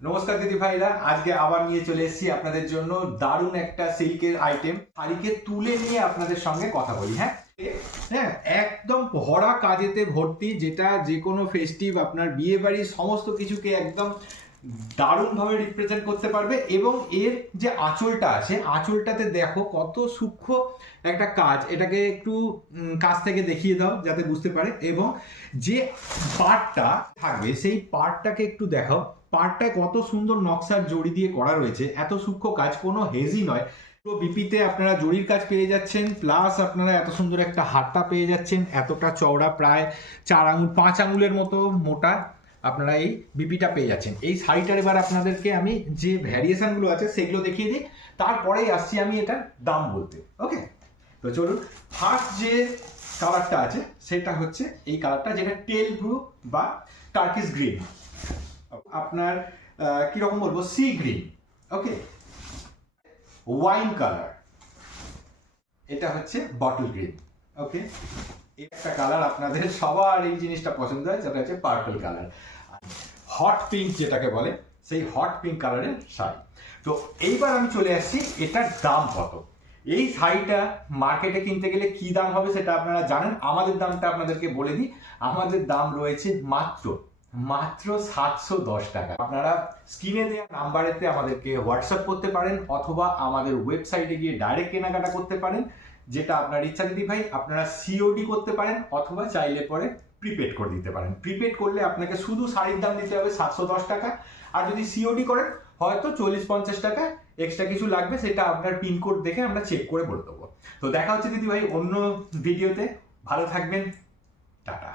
নমস্কার দিদি ভাইরা, আজকে আবার নিয়ে চলে এসেছি আপনাদের জন্য দারুণ একটা সিল্কের আইটেম। শাড়িকে তুলে নিয়ে আপনাদের সঙ্গে কথা বলি। হ্যাঁ হ্যাঁ, একদম ভরা কাজেতে ভর্তি, যেটা যে কোনো ফেস্টিভ আপনার বিয়ে বাড়ি সমস্ত কিছুকে একদম দারুণভাবে রিপ্রেজেন্ট করতে পারবে। এবং এর যে আঁচলটা আছে, আঁচলটাতে দেখো কত সূক্ষ্ম একটা কাজ। এটাকে একটু কাছ থেকে দেখিয়ে দাও যাতে বুঝতে পারে। এবং যে পার্টটা থাকবে সেই পার্টটাকে একটু দেখাও, পার্টটায় কত সুন্দর নকশার জড়ি দিয়ে করা রয়েছে। এত সূক্ষ্ম কাজ, কোনো হেজি নয়। পুরো বিপিতে আপনারা জরির কাজ পেয়ে যাচ্ছেন, প্লাস আপনারা এত সুন্দর একটা হাতটা পেয়ে যাচ্ছেন, এতটা চওড়া, প্রায় 5 আঙুলের মতো মোটা আপনারা এই বিপিটা পেয়ে যাচ্ছেন। এই শাড়িটার এবার আপনাদেরকে আমি যে ভ্যারিয়েশনগুলো আছে সেগুলো দেখিয়ে দিই, তারপরেই আসছি আমি এটার দাম বলতে। ওকে, তো চলুন। ফার্স্ট যে কালারটা আছে সেটা হচ্ছে এই কালারটা, যেটা টেল ব্লু বা টার্কিশ গ্রিন, আপনার কিরকম বলবো, সি গ্রিন। ওকে, ওয়াইন কালার, এটা হচ্ছে বটল গ্রিন। ওকে, একটা কালার আপনাদের সবার এই জিনিসটা পছন্দ হয়, যেটা হচ্ছে পার্পল কালার। হট পিঙ্ক যেটাকে বলে, সেই হট পিঙ্ক কালারের শাড়ি। তো এইবার আমি চলে আসছি এটার দাম কত। এই শাড়িটা মার্কেটে কিনতে গেলে কি দাম হবে সেটা আপনারা জানেন। আমাদের দামটা আপনাদেরকে বলে দিই। আমাদের দাম রয়েছে মাত্র 710 টাকা। আপনারা স্ক্রিনে দেওয়া নাম্বারেতে আমাদেরকে হোয়াটসঅ্যাপ করতে পারেন, অথবা আমাদের ওয়েবসাইটে গিয়ে ডাইরেক্ট কেনাকাটা করতে পারেন, যেটা আপনার ইচ্ছা দিদি ভাই। আপনারা সিওডি করতে পারেন, অথবা চাইলে পরে প্রিপেড করে দিতে পারেন। প্রিপেড করলে আপনাকে শুধু শাড়ির দাম দিতে হবে 710 টাকা, আর যদি সিওডি করেন হয়তো 40-50 টাকা এক্সট্রা কিছু লাগবে, সেটা আপনার পিনকোড দেখে আমরা চেক করে বলে দেবো। তো দেখা হচ্ছে দিদি ভাই অন্য ভিডিওতে। ভালো থাকবেন, টাটা।